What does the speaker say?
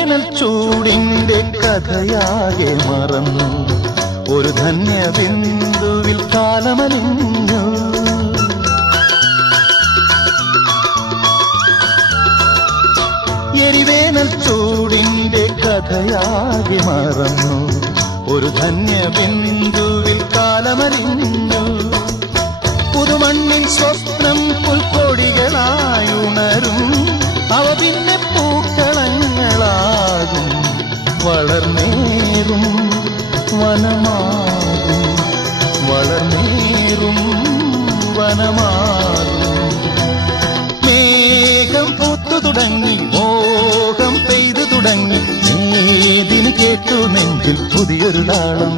എരിവേനൽ ചൂടിന്റെ കഥയാകെ മറന്നു ഒരു ധന്യ ബിന്ദുവിൽ കാലമലിഞ്ഞു എരിവേനൽ ചൂടിന്റെ കഥയാകെ മറന്നു ഒരു ധന്യ ബിന്ദുവിൽ കാലമലിഞ്ഞു പുതുമണ്ണിൽ സ്വപ്നം പുൽക്കൊടികളായുണരും അവ പിന്നെ പൂക്കളങ്ങളാകും വളർന്നേറും വനമാകും വളർന്നേറും വനമാകും മേഘം പൂത്തു തുടങ്ങി മോഹം പെയ്തു തുടങ്ങി ഏതിന് കേട്ടു നെഞ്ചിൽ പുതിയൊരു താളം